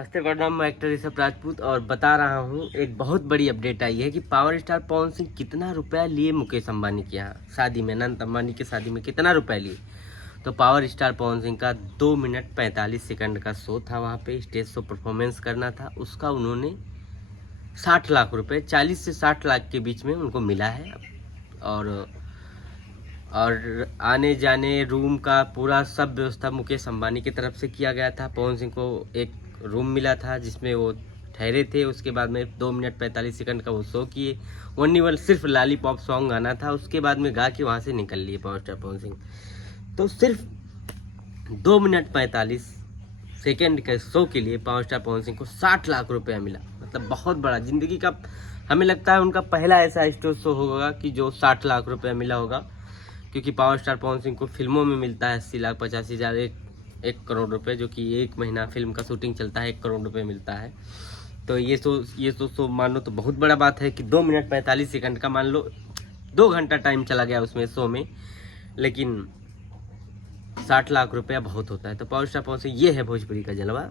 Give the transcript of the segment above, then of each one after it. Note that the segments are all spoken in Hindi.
नमस्ते, प्रणाम। मैं एक्टर ऋषभ राजपूत और बता रहा हूँ एक बहुत बड़ी अपडेट आई है कि पावर स्टार पवन सिंह कितना रुपया लिए मुकेश अंबानी के यहाँ शादी में, अनंत अंबानी की शादी में कितना रुपया लिए। तो पावर स्टार पवन सिंह का 2 मिनट 45 सेकंड का शो था, वहाँ पे स्टेज शो परफॉर्मेंस करना था। उसका उन्होंने 60 लाख रुपए, 40 से 60 लाख के बीच में उनको मिला है। और आने जाने रूम का पूरा सब व्यवस्था मुकेश अंबानी की तरफ से किया गया था। पवन सिंह को एक रूम मिला था जिसमें वो ठहरे थे। उसके बाद में 2 मिनट 45 सेकंड का वो शो किए। ओनली वन सिर्फ लॉलीपॉप सॉन्ग गाना था, उसके बाद में गा के वहाँ से निकल लिए पावर स्टार पवन सिंह। तो सिर्फ 2 मिनट 45 सेकंड के शो के लिए पावर स्टार पवन सिंह को 60 लाख रुपया मिला। मतलब बहुत बड़ा, जिंदगी का हमें लगता है उनका पहला ऐसा स्टेज शो होगा कि जो 60 लाख रुपया मिला होगा। क्योंकि पावर स्टार पवन सिंह को फिल्मों में मिलता है 80 लाख 85 हज़ार, 1 करोड़ रुपए, जो कि 1 महीना फिल्म का शूटिंग चलता है 1 करोड़ रुपए मिलता है। तो ये तो मान लो तो बहुत बड़ा बात है कि 2 मिनट 45 सेकंड का, मान लो 2 घंटा टाइम चला गया उसमें शो में, लेकिन 60 लाख रुपया बहुत होता है। तो पावर स्टार पवन सिंह, ये है भोजपुरी का जलवा।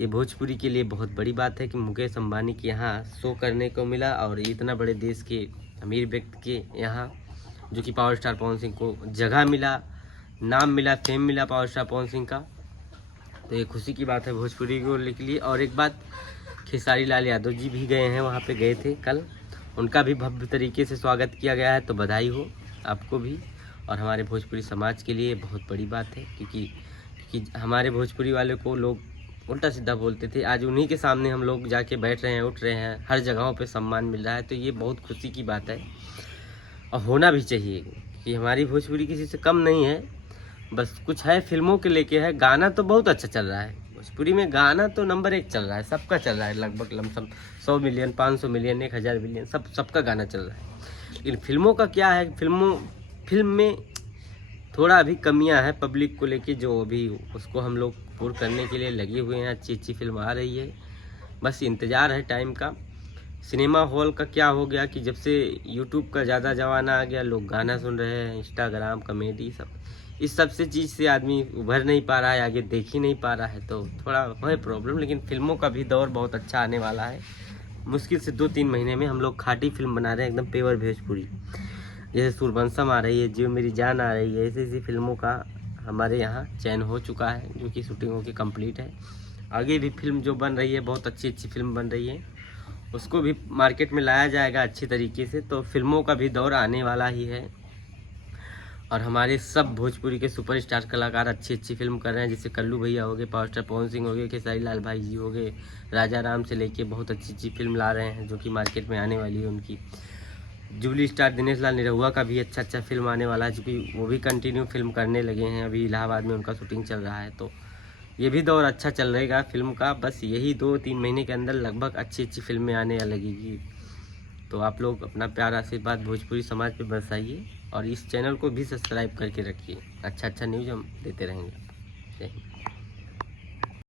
ये भोजपुरी के लिए बहुत बड़ी बात है कि मुकेश अंबानी के यहाँ शो करने को मिला और इतना बड़े देश के अमीर व्यक्ति के यहाँ, जो कि पावर स्टार पवन सिंह को जगह मिला, नाम मिला, फेम मिला पावर स्टार पवन सिंह का। तो ये खुशी की बात है भोजपुरी को के लिए। और एक बात, खेसारी लाल यादव जी भी गए हैं, वहाँ पे गए थे कल, उनका भी भव्य तरीके से स्वागत किया गया है। तो बधाई हो आपको भी। और हमारे भोजपुरी समाज के लिए बहुत बड़ी बात है, क्योंकि हमारे भोजपुरी वाले को लोग उल्टा सीधा बोलते थे, आज उन्हीं के सामने हम लोग जाके बैठ रहे हैं, उठ रहे हैं, हर जगहों पे सम्मान मिल रहा है। तो ये बहुत खुशी की बात है और होना भी चाहिए कि हमारी भोजपुरी किसी से कम नहीं है। बस कुछ है फिल्मों के लेके है, गाना तो बहुत अच्छा चल रहा है भोजपुरी में, गाना तो नंबर 1 चल रहा है, सबका चल रहा है, लगभग लमसम 100 मिलियन 500 मिलियन 1000 मिलियन सबका गाना चल रहा है। लेकिन फिल्मों का क्या है, फिल्म में थोड़ा अभी कमियां हैं पब्लिक को लेके, जो अभी उसको हम लोग पूर्ण करने के लिए लगे हुए हैं। अच्छी फिल्म आ रही है, बस इंतज़ार है टाइम का। सिनेमा हॉल का क्या हो गया कि जब से यूट्यूब का ज़्यादा ज़माना आ गया, लोग गाना सुन रहे हैं, इंस्टाग्राम, कॉमेडी, सब इस सब से चीज़ से आदमी उभर नहीं पा रहा है, आगे देख ही नहीं पा रहा है। तो थोड़ा है प्रॉब्लम। लेकिन फिल्मों का भी दौर बहुत अच्छा आने वाला है। मुश्किल से 2-3 महीने में हम लोग खाटी फिल्म बना रहे हैं, एकदम पेवर भोजपुरी। जैसे सूरबंसम आ रही है, जियो मेरी जान आ रही है, ऐसी फिल्मों का हमारे यहाँ चयन हो चुका है, जो कि शूटिंग होकर कंप्लीट है। आगे भी फिल्म जो बन रही है, बहुत अच्छी फिल्म बन रही है, उसको भी मार्केट में लाया जाएगा अच्छी तरीके से। तो फिल्मों का भी दौर आने वाला ही है। और हमारे सब भोजपुरी के सुपरस्टार कलाकार अच्छी फिल्म कर रहे हैं, जैसे कल्लू भैया हो गए, पावर स्टार पवन सिंह हो गए, खेसारी लाल भाई जी हो गए, राजा राम से लेके बहुत अच्छी फिल्म ला रहे हैं, जो कि मार्केट में आने वाली है उनकी। जुबली स्टार दिनेश लाल निरहुआ का भी अच्छा फिल्म आने वाला है, क्योंकि वो भी कंटिन्यू फिल्म करने लगे हैं। अभी इलाहाबाद में उनका शूटिंग चल रहा है। तो ये भी दौर अच्छा चल रहेगा फिल्म का। बस यही 2-3 महीने के अंदर लगभग अच्छी फिल्में आने लगेगी। तो आप लोग अपना प्यार आशीर्वाद भोजपुरी समाज पे बरसाइए और इस चैनल को भी सब्सक्राइब करके रखिए। अच्छा न्यूज़ हम देते रहेंगे। जय हिंद।